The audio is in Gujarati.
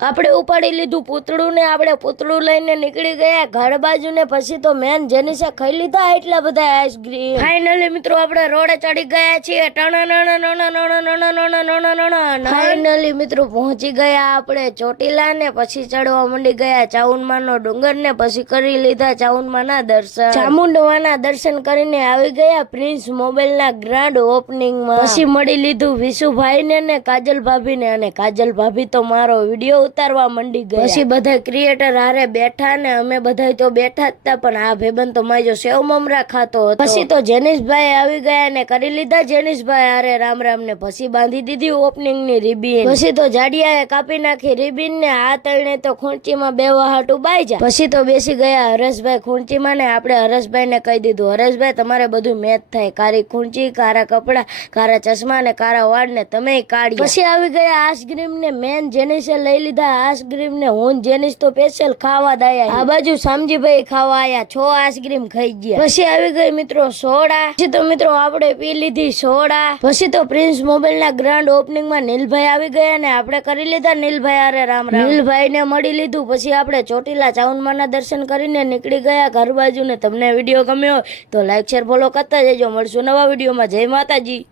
આપણે ઉપાડી લીધું પૂતળું ને આપણે પૂતળું લઈને નીકળી ગયા ઘર બાજુ ને પછી તો મેન જેનીસે ખાઈ લીધા એટલા બધા આઈસ્ક્રીમ। ફાઇનલી મિત્રો આપણે રોડે ચડી ગયા છીએ। ફાઇનલી મિત્રો પહોંચી ગયા આપણે ચોટીલા ને પછી ચડવા માંડી ગયા ચાઉંડમાનો ડુંગર ને પછી કરી લીધા ચાઉંડમાના દર્શન। ચામુંડમાના દર્શન કરીને આવી ગયા પ્રિન્સ મોબાઈલ ના ગ્રાન્ડ ઓપનિંગ માં। પછી મળી લીધું વિશુભાઈ ને કાજલ ભાભી ને અને કાજલ ભાભી તો મારો વિડીયો ઉતારવા મંડી ગયા। પછી બધા ક્રિએટર હારે બેઠા ને અમે બધા તો બેઠા જ હતા પણ આ ભાઈબંધ તો માજો સેવ મમરા ખાતો હતો। પછી તો જેનિશભાઈ આવી ગયા ને કરી લીધા જેનિશભાઈ હારે રામ રામ ને પછી બાંધી દીધી ઓપનિંગ ની રિબીન। પછી તો જાડિયાએ કાપી નાખી રિબીન ને આ તળને તો ખૂંચીમાં બેવા હાટુ બાઈ જા। પછી તો બેસી ગયા હરેશભાઈ ખૂંચીમાં ને આપણે હરેશભાઈ ને કહી દીધું હરેશભાઈ તમારે બધું મેચ થાય કારી ખૂંચી કારા કપડા કારા ચશ્મા ને કારા વાળ ને તમે કાઢી। પછી આવી ગયા આઈસ્ક્રીમ ને મેન જેનિસે લઈ લીધા આઈસ્ક્રીમ ને હું જેનિસ તો સ્પેશિયલ ખાવા દાયા। આ બાજુ સામજીભાઈ ખાવા આયા 6 આઈસ્ક્રીમ ખાઈ ગયા। પછી આવી ગઈ મિત્રો સોડા। પછી તો મિત્રો આપણે પી લીધી સોડા। પછી તો પ્રિન્સ મોબાઈલ ના ગ્રાન્ડ ઓપનિંગ માં નીલભાઈ આવી ગયા ને આપણે કરી લીધા નીલભાઈ હારે રામ રામ। નીલભાઈ ને મળી લીધું પછી આપણે ચોટીલા ચાઉંડમાના દર્શન કરીને નીકળી ગયા ઘર બાજુ ને તમને વિડીયો ગમ્યો તો લાઈક શેર ફોલો કરતા જજો। મળશું નવા વિડીયોમાં। જય માતાજી।